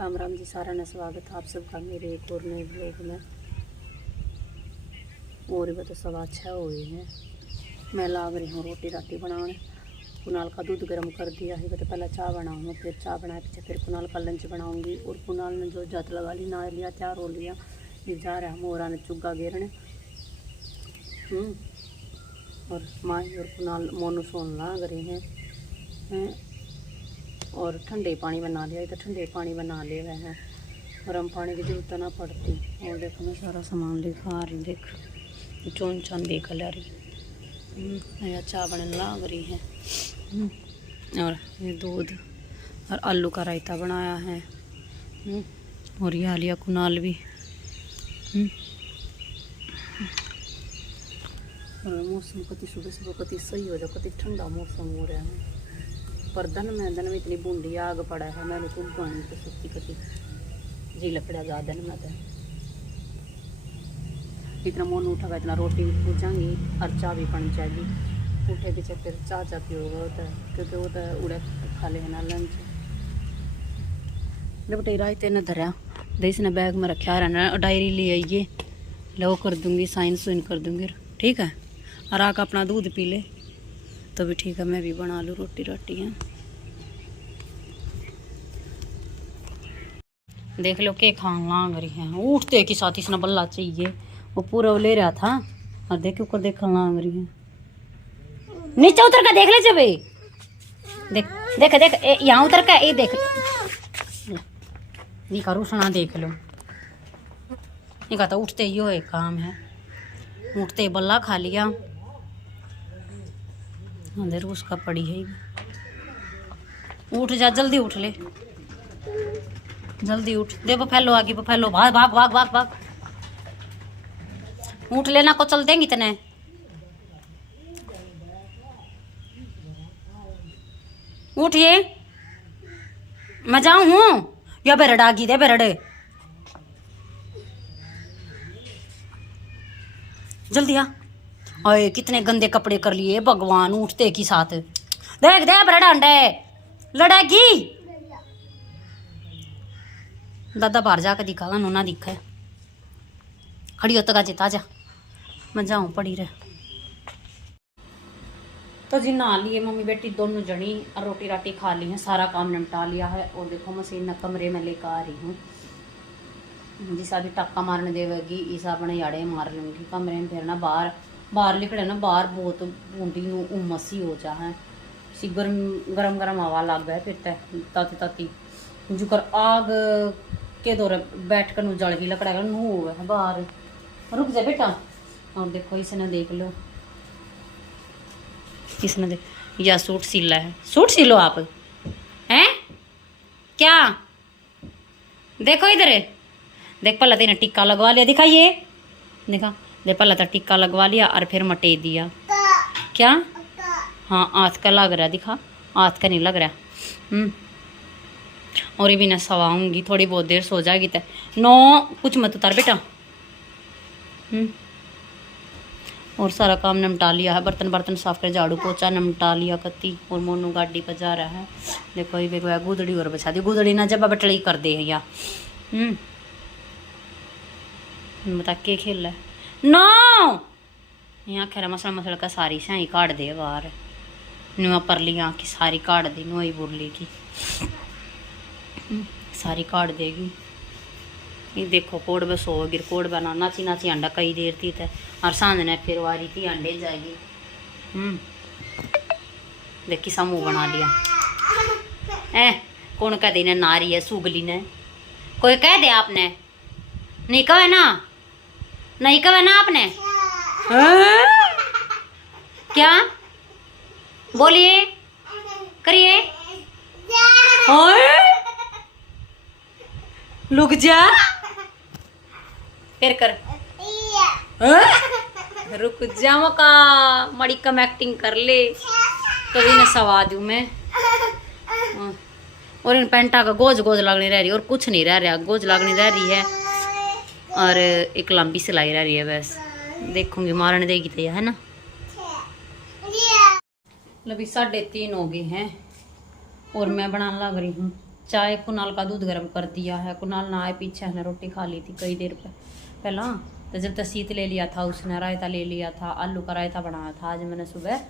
राम राम जी, सारा ने स्वागत है आप सबका मेरे एक और नए ब्लॉग में। और भी तो 6:15 हुए हैं। मैं लाग रही हूँ रोटी राटी बनाने। कुनाल का दूध गर्म कर दिया है, तो पहले चाय बनाऊँगा, फिर चाय बनाए पीछे फिर कुनाल का लंच बनाऊँगी। और कुनाल ने जो जात लगा ली, नहा लिया, तैयार हो लिया, ये जा रहा है मोरा ने चुग्गा घेरने। और माही और कुनाल मोनू सोन लाग रहे हैं। और ठंडे पानी बना लिया, तो ठंडे पानी बना ले रहे हैं, गर्म पानी की जरूरत ना पड़ती। और देखो मैं सारा सामान लेकर आ रही, देख चौन चौन देख ला रही। नया चाय बनने लग रही है। और ये दूध और आलू का रायता बनाया है। और ये आलिया कुनाल भी। और मौसम कति सुबह सुबह कति सही हो जाए, कति ठंडा मौसम हो रहा है। पर दिन में इतनी बूंदी आग पड़ा है, मैंने तो गानी तो सच्ची कति जी लकड़ा जा दिन में। तो इतना मोन उठा, इतना रोटी पूछांगी और चाय भी बन जाएगी। उठे पीछे फिर चाय पियोगा होता है, क्योंकि वो तो उड़े खा ले ना लंच। बेटे रायते ने धरा दे, इसने बैग में रखा रहना। डायरी ले आइए, लो कर दूंगी, साइन सुइन कर दूंगी, ठीक है। और आकर अपना दूध पी ले तो भी ठीक है। मैं भी बना लूँ रोटी राटी है। देख लो के खान लाग रही है। उठते की साथ इसने बल्ला चाहिए, वो पूरा ले रहा था। और देखो को देख लाग रही है। नीचे उतर कर देख ले जब देख देख देख यहाँ उतर का ये देख नहीं करूँ सुना, देख लो ये कहता उठते ही एक काम है। उठते बल्ला खा लिया, अंदर उसका पड़ी है। उठ जा, जल्दी उठ ले, जल्दी उठ। दे बफेलो आगे, बफेलो भाग भाग भाग भाग भाग। उठ लेना को चल देंगे इतने। उठिए, मैं जाऊं हूँ या बेरड आगी दे बेरड, जल्दी आ। ओए कितने गंदे कपड़े कर लिए भगवान, उठते की साथ। देख दे बेरड अंडे लड़ेगी। दादा बाहर जाकर दिखागा, नोना दिखा है। खड़ी हो तो गाजे ताजा, मैं जाऊँ पड़ी रहे। तो जी नहा लिए मम्मी बेटी दोनों जनी, और रोटी राटी खा ली है, सारा काम निपटा लिया है। और देखो मशीन कमरे में लेकर आ रही हूँ। जिसा भी टक्का मारने देवेगी ईसा अपने याड़े मार लूँगी कमरे में। फिर ना बाहर बाहर लिखड़े ना, बाहर बहुत बूंदी उमस ही हो जा है। सी गरम गरम हवा लग गए, फिर ताती ताती जुकर आग के दौरे बैठ कर जल गई लकड़ा का नू हो गया बाहर। रुक जा बेटा। और देखो इसने देख लो, इसने देख या सूट सिला है। सूट सिलो आप हैं क्या? देखो इधर देख, पहला तेने टिक्का लगवा लिया, दिखाइए देखा, दे पहला तो टिक्का लगवा लिया और फिर मटे दिया। क्या? हाँ हाथ का लग रहा, दिखा हाथ का नहीं लग रहा। और ये भी ना सवाऊंगी, थोड़ी बहुत देर सो जाएगी। तो नो कुछ मत उतार बेटा। और सारा काम निपटा लिया है, बर्तन बर्तन साफ कर, झाड़ू पोछा निपटा लिया कत्ती। और मोनू गाड़ी पर जा रहा है। देखो ये गुदड़ी और बचा दी, गुदड़ी ना जब बटड़ी कर दे या बता के खेल है नो। यहाँ खेरा मसल मसल का सारी स्याही काट दे बाहर, नुआ पर लिया की सारी काट दी, नुआई बुरली की सारी काट देगी। ये देखो कोड बस हो गिर, कोड बना नाची नाची अंडा कई देर थी थे, और सांझने फिर वारी थी अंडे जाएगी। देख किसा मुँह बना लिया। कौन कह दे नारी है सुगली ने, कोई कह दे आपने? नहीं कहे ना, नहीं कहे ना आपने। क्या बोलिए, करिए। लुक जा, फिर कर। रुक जा मका, मड़ी कम एक्टिंग कर ले तो इन्हें सवा दूं मैं। और इन पेंटा का गोज गोज लगनी रह रही, और कुछ नहीं रह रहा, गोज लगनी रह रही है। और एक लंबी सिलाई रह रही है, बस देखूंगी मारने देगी तो है ना। अभी 3:30 हो गए हैं और मैं बनाने लग रही हूँ चाय कुनाल का दूध गर्म कर दिया है। कुनाल ना आए पीछे है, रोटी खा ली थी कई देर पहला। तो जब तसीत ले लिया था उसने, रायता ले लिया था, आलू का रायता बनाया था आज मैंने सुबह।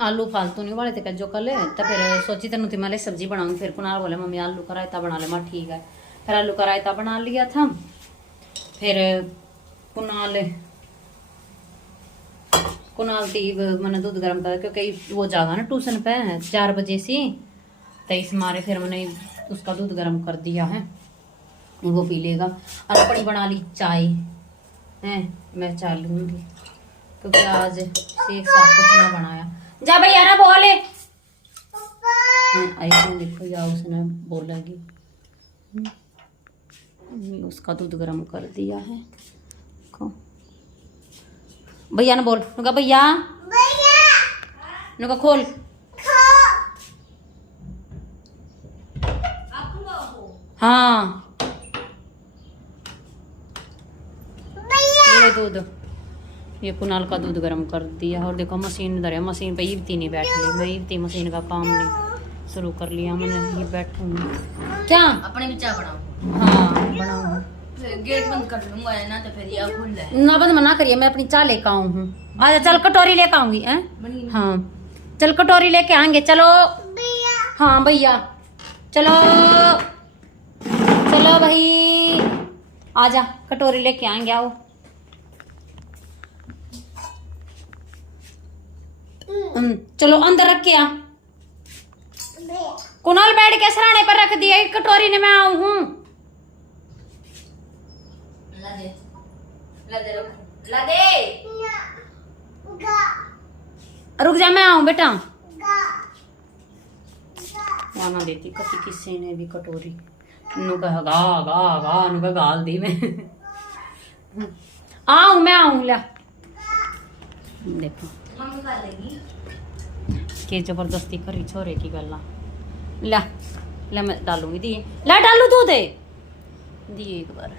आलू फालतू नहीं वाले थे जो कल, तो फिर सोची तेन थी मैं सब्जी बनाऊंगी। फिर कुनाल बोले मम्मी आलू का रायता बना ले, मैं ठीक है। फिर आलू का रायता बना लिया था। फिर कुनाल थी मैंने दूध गर्म कर, क्योंकि वो जागा ना ट्यूशन पे 4 बजे से, तो इस मारे फिर मैंने उसका दूध गर्म कर दिया है, वो पी लेगा। और अपनी बना ली चाय है, मैं चाय लूंगी क्योंकि आज एक साथ कुछ ना बनाया। जा भैया ना बोले आई तो देखो या उसने बोलेगी। उसका दूध गर्म कर दिया है। भैया ना बोल, नुका भैया नुका खोल। हाँ ले दूध। ये कुनाल का दूध गर्म कर दिया। और देखो मशीन इधर है, मशीन पे इवती नहीं बैठ ली। मैं इवती मशीन का काम नहीं शुरू कर लिया मैंने, ये बैठूंगी क्या अपने भी चाय बनाओ। हाँ बनाऊंगी। गेट बंद कर लूंगा है ना, तो फिर ये खुल जाए ना बंद मना करिए, मैं अपनी चाय लेकर आऊँ हूँ। आजा चल कटोरी लेकर आऊंगी हैं। हाँ चल कटोरी लेके आएंगे, चलो। हाँ भैया चलो चलो भाई, आजा कटोरी लेके आएंगे, आओ। चलो अंदर रख के आ। कुनाल बैठ के सराने पर रख दिया, एक कटोरी ने मैं आऊ हूँ। रुक जा मैं आऊं बेटा। गाना देती कति किसी ने भी कटोरी नुका गा गा गा नुका गाल दी मैं। आऊं मैं आऊं ला। देखो मम्मी खा लेगी के जबरदस्ती करी छोरे की गल्ला। ला ला मैं डालूंगी, दी ला डालू दूध दे दी एक बार।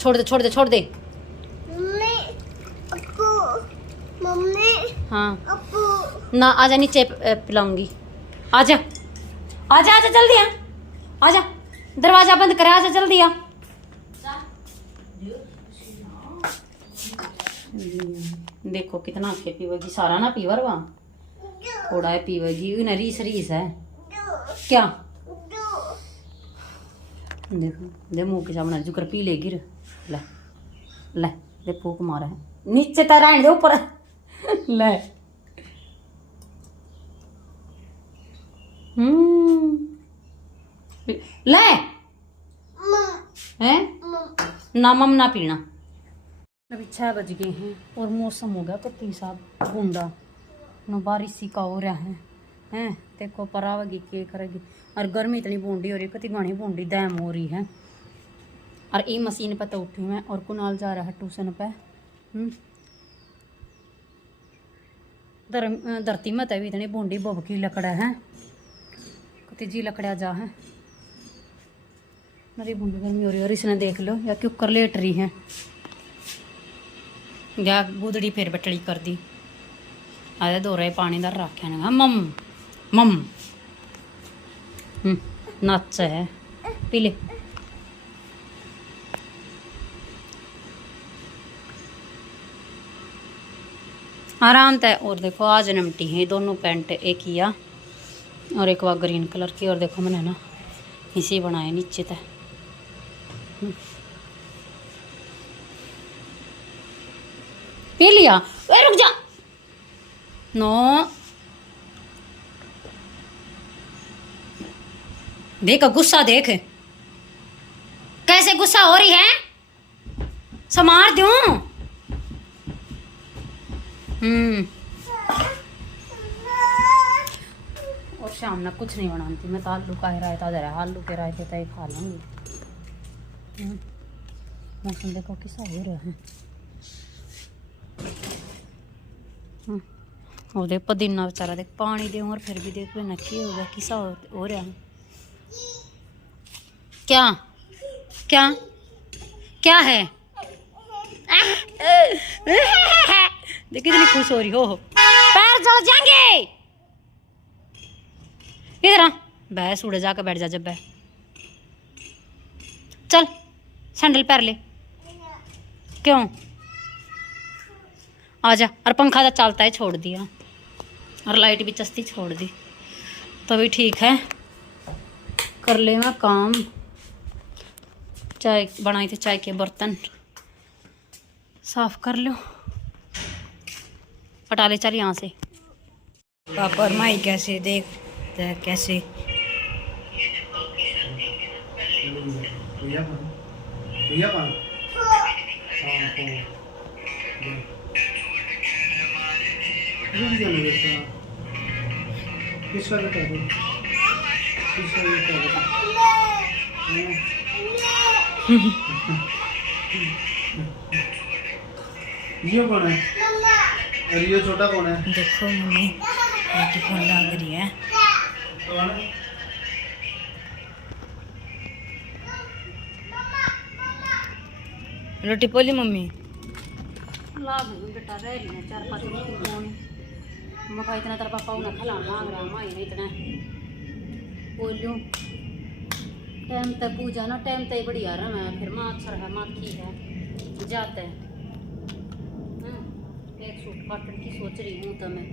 छोड़ दे छोड़ दे छोड़ दे। मम्मी हाँ ना आजा नीचे पिलाऊंगी। आजा आजा आजा जल्दी आ, आजा दरवाजा बंद कर, आजा जल्दी आ। देखो कितना आके पीवेगी, सारा ना पीवर वहाँ थोड़ा है पीवेगी। रीस रीस है क्या। देखो दे मुंह के सामने जुकर पी ले गिर। ले ले दे फूक मारा है नीचे तरह दे ऊपर ले। ले हैं ना मम ना पीना। अभी 6 बज गए हैं और मौसम हो गया कति साहब बूंदा न बारिश सी का हो रहा है हैं। देखो परावगी के करेगी और गर्मी इतनी बूंदी हो रही, कति घनी बूंदी दैम हो रही है। और ये मशीन पे तो उठी मैं और कुनाल जा रहा है ट्यूशन पे। धरती में तो भी इतनी बूंदी बोबकी लकड़ा है, कति जी लकड़ा जा है मेरी बूंदी गर्मी हो रही है। और इसने देख लो या क्यों कर लेट रही है, या गुदड़ी फिर बटड़ी कर दी। आधे दो रहे पानी दर रखे ना मम मम नच है पी ले। आराम तय। और देखो आज नमटी है दोनों पैंट, एक किया और एक वह ग्रीन कलर की। और देखो मैंने ना इसी बनाए नीचे तय। पी लिया रुक जा नो। देख गुस्सा देख कैसे गुस्सा हो रही है, समार दूं। और शाम ना कुछ नहीं बनाती मैं तो आलू का ही रायता दे रहा, आलू के रायते तय खा लूँगी। मौसम देखो कैसा हो रहा है। और देख पुदीना बेचारा देख पानी दे और फिर भी देख नक्की हो गया किसा हो रहा है। क्या क्या क्या है देख कितनी खुश हो रही हो। पैर जल जाएंगे इधर आ, बह सूड़े जाकर बैठ जा। जब बह चल सैंडल पैर ले। क्यों आजा। और पंखा तो चलता है छोड़ दिया, और लाइट भी चस्ती छोड़ दी, तभी ठीक है। कर ले मैं काम। चाय बनाई थी, चाय के बर्तन साफ कर लो। हटा ले चल यहाँ से। पापा और माई कैसे देख कैसे ये कौन है? और ये छोटा कौन है? देखो मम्मी रोटी फोन लग रही है। कौन है? रोटी पोली मम्मी लाभ बेटा रह रही है 4-5 रोटी खानी। मका इतना तेरा पापा उन्हें खिला मांग रहा माई ने इतना बोलूँ। टाइम तक पूजा ना टाइम तक बढ़िया रहा मैं फिर माँ अच्छा रहा माँ की है जाते हैं। एक सूट काटने की सोच रही हूँ तो मैं,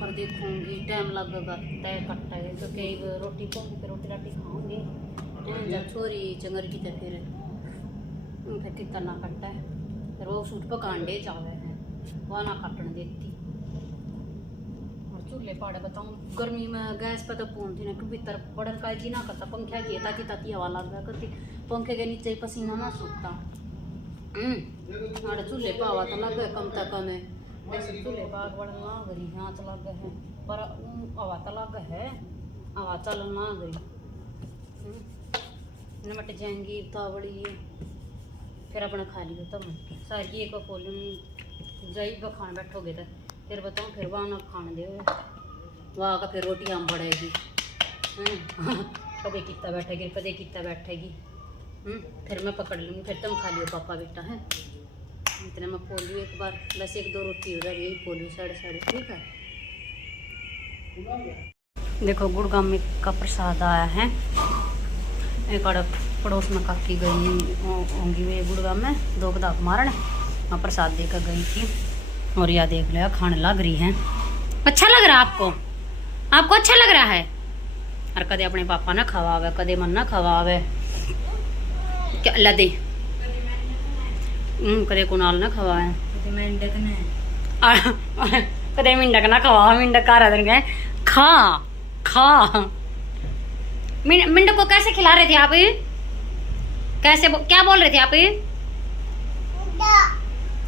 पर देखूँगी टाइम लगेगा तय कट्टा है तो कई रोटी को फिर रोटी राटी खाऊंगी। जब छोरी चंगर की तो फिर कितना ना कट्टा है, फिर वो सूट पकांडे जावे हैं वह ना काटने देती। और चूल्हे पाड़े बताऊँ गर्मी में गैस पर तो पूछती ना क्योंकि भीतर बड़न का जी ना करता, पंखा की ताकि ताकि हवा लग गया करती, पंखे के नीचे पसीना ना सूखता। अरे चूल्हे पर हवा तो लग गए कम तक कम है, वैसे चूल्हे पर बड़ा लाग रही हाथ लग गए हैं, पर हवा तो लग है, हवा चल ना गई नमट जाएंगी तो बड़ी फिर अपना खा लियो तब सारी एक खोलूँ जाई खाने बैठोगे तो फिर बताऊँ फिर वहाँ ना खाने दे वहाँ का फिर रोटी हम बढ़ेगी। कदे कितना बैठेगी कदे कितना बैठेगी। फिर मैं पकड़ लूँगी फिर तुम खा लियो पापा बेटा है। इतना मैं पोलियो एक बार बस 1-2 रोटी हो रही यही पोलियो 7:30 ठीक है। देखो गुड़गामी का प्रसाद आया है। एक और पड़ोस में काकी गई होंगी वे गुड़गाम में 2 कदाक मारने वहाँ प्रसाद देकर गई थी और यह देख लिया खाने लग रही है। अच्छा लग रहा है आपको? आपको अच्छा लग रहा है? और कदे अपने पापा ना खवावे कदे मन ना खवावे क्या अल्लाह दे कदे कुनाल ना खवाए कदे मिंडक ना खवा। मिंडक आ रहा गए खा खा। मिंडक को कैसे खिला रहे थे आप? कैसे क्या बोल रहे थे आप?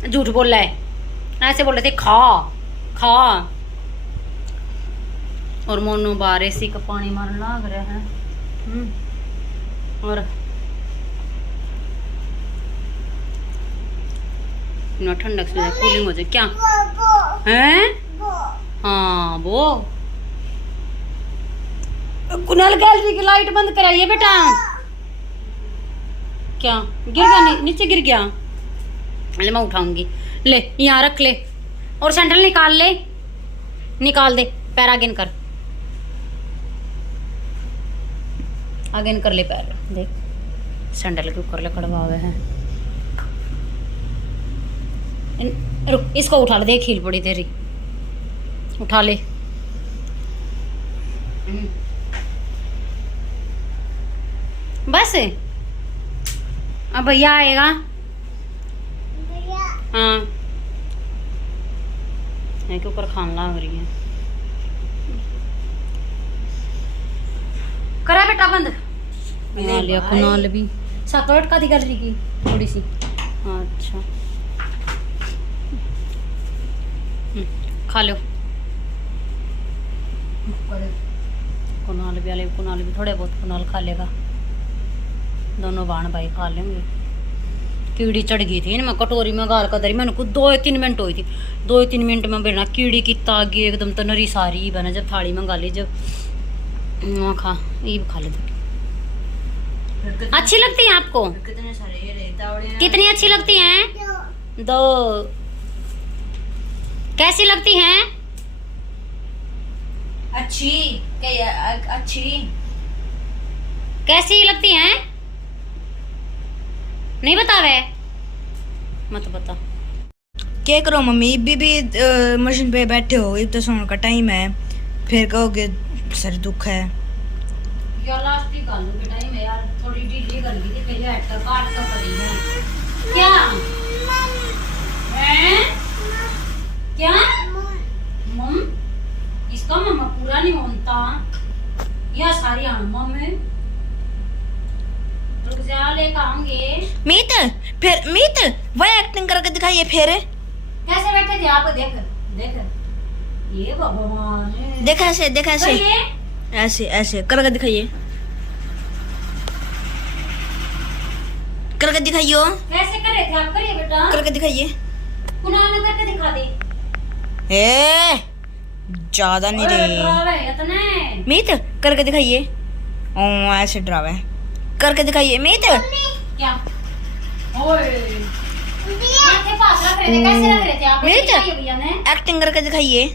झूठ बोल रहा है, ऐसे बोल रहे थे खा खा। और मोनू बारे सी का पानी मारने लग रहा है। और ठंडक से कूलिंग हो जाए क्या है? हाँ वो कुनाल गैलरी की लाइट बंद कराइए बेटा। क्या गिर गया? नीचे गिर गया? ले मैं उठाऊंगी, ले यहाँ रख ले और सैंडल निकाल ले, निकाल दे पैर आगे कर, आगे कर ले पैर। देख सैंडल के ऊपर ले खड़वा हुए हैं। रुक इसको उठा ले, देख हिल पड़ी तेरी, उठा ले। बस अब भैया आएगा। हाँ के ऊपर खान लग रही है। करा बेटा बंद बना लिया। कुनाल भी 7-8 का दिखा रही की थोड़ी सी। अच्छा खा लो। कुनाल भी थोड़े बहुत कुनाल खा लेगा। दोनों बाण भाई खा लेंगे। कीड़ी चढ़ गई थी मैं कटोरी में गाल कदरी मैंने कुछ 2-3 मिनट हुई थी। 2-3 मिनट में बिना कीड़ी की तागी एकदम तो नरी सारी बना। जब थाली में गाली जब खा ये खा ले। अच्छी लगती है आपको? कितने सारे ये रहता कितनी अच्छी लगती हैं? 2 कैसी लगती हैं? अच्छी अच्छी कैसी लगती हैं? नहीं बतावे मत बता। क्या करो मम्मी, भी मशीन पे बैठे हो, एक तो सोने का टाइम है, फिर कहोगे सर दुख है। यार लास्ट ही कर लो बेटा, ये मैं यार थोड़ी ढीली कर ली थी, पहले हट कर काट कर करी है। क्या हैं? क्या मम इसका मम्मा पूरा नहीं होता या सारी मम्मा में रुक जा, लेकर आऊंगे। मीत वह एक्टिंग करके दिखाइए फिर। कैसे बैठे थे आप? देख देख ये भगवान, देखा ऐसे ऐसे ऐसे करके दिखाइए, करके दिखाइयो। कैसे कर रहे थे आप? करिए बेटा, करके दिखाइए। कुणाल ने करके दिखा दे। ए ज्यादा नहीं रे इतने मीत, करके दिखाइए। ओ ऐसे डरावे, करके दिखाइए मीत। क्या ओए माथे पास रख रहे थे, कैसे रख रहे थे आप? मीत दिखाइए भैया ने। एक्टिंग करके दिखाइए,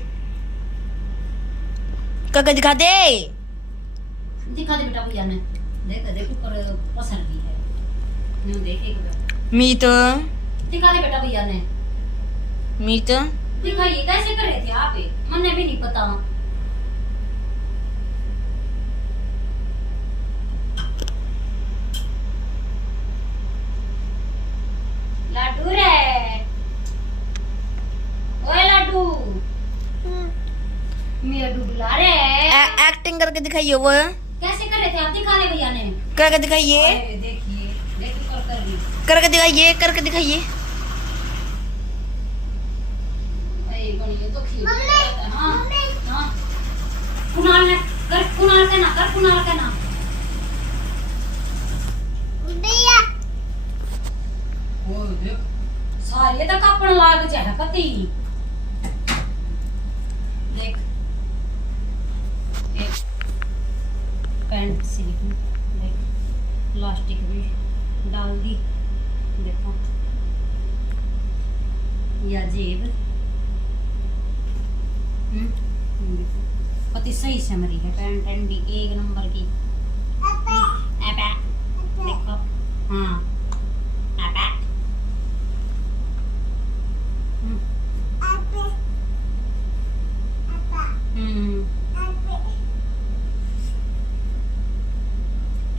करके दिखा दे। दिखा दे बेटा भैया ने। देख देख ऊपर पसर भी है, न्यू देख एक बार। मीत दिखा दे बेटा भैया ने। मीत दिखाइए कैसे कर रहे थे आप? मन्ने भी नहीं पता। लाडू रे, ओए लाडू, मेरा डुबला रे। एक्टिंग करके दिखाइए। वो कैसे कर रहे थे आप? दिखा दे भैया ने। करके दिखाइए, देखिए देखिए कर रही। करके दिखाइए, करके दिखाइए। ए बनिए तो खीर। हां हां कुणाल ने कर, कुणाल का ना कर, कुणाल का ना भैया। ओ देख सारे तक अपन लाग जाए कती। देख एक पैंट सिली, देख प्लास्टिक भी डाल दी, देखो या जेब कति सही से मरी है। पैंट एंडी एक नंबर की। एपा देखो हाँ एपा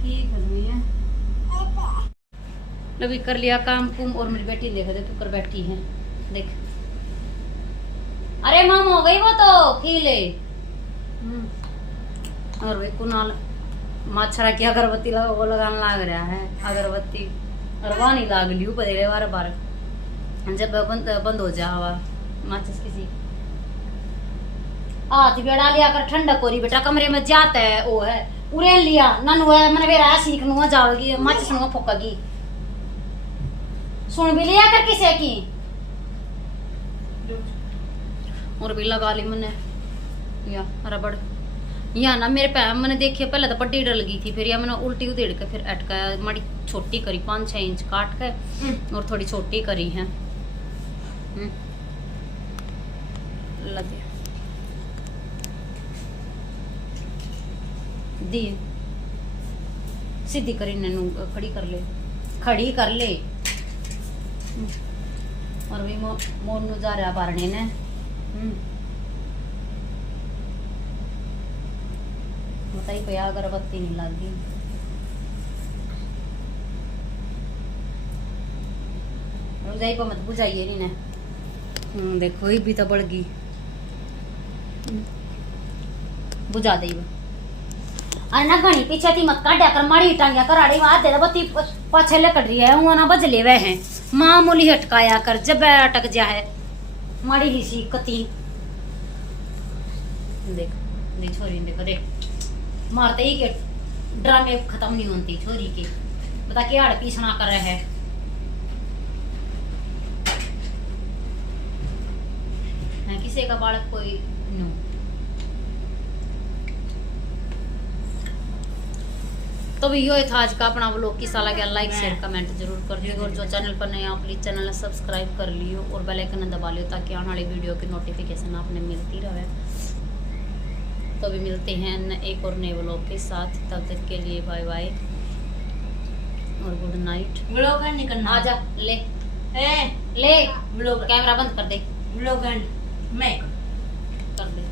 ठीक है भैया। अभी कर लिया काम कुम और मेरी बेटी देख दे तू कर बैठी है, देख। अरे माम हो गई वो तो खीले। और वे कुनाल मच्छरा की अगरबत्ती लगा वो लगाने लाग रहा है, अगरबत्ती और वहाँ नहीं लाग ली ऊपर दे बार बार जब बंद हो जा हवा माचिस किसी हाथ बेड़ा लिया कर ठंडा कोरी बेटा कमरे में जाता है वो है उड़े लिया ननु है मैंने बेरा सीख नुआ जाओगी माचिस नुआ फूकेगी सुन भी लिया कर किसे की और भी लगा ली मैंने या रबड़ या ना मेरे पैर मैंने देखिए पहले तो पट्टी डल गई थी फिर या मैंने उल्टी उधेड़ के फिर अटकाया माड़ी छोटी करी 5-6 इंच काट के और थोड़ी छोटी करी है लगे दी सीधी करी नैनू खड़ी कर ले और भी मोन नु जा रहा पारने ने बताई पे अगरबत्ती नहीं लगी रोजाई पर मत बुझाइए नहीं ना देखो ये भी तो बढ़ गई बुझा दे अरे ना घनी पीछे थी मत काटा कर माड़ी टांगिया कर आड़ी मार दे बत्ती पाछे लकड़ रही है वो ना बज ले वे हैं मामूली हटकाया कर जब अटक जा है माड़ी ही सी कती देख देख छोरी देखो देख मारते ही के ड्रामे खत्म नहीं होती छोरी के बता के आड़ पीसना कर रहे है किसी का बालक कोई नो तो भी यो था आज का अपना व्लॉग किसा लगा लाइक शेयर कमेंट जरूर कर दियो और जो चैनल पर नए आप प्लीज चैनल सब्सक्राइब कर लियो और बेल आइकन दबा लियो ताकि आने वाली वीडियो की नोटिफिकेशन आपने मिलती रहे तो अभी मिलते हैं एक और नए व्लॉग के साथ, तब तक के लिए बाय बाय और गुड नाइट। व्लॉग एंड नहीं करना। आजा ले ए ले व्लॉग कैमरा बंद कर दे, व्लॉग एंड मैं कर दे।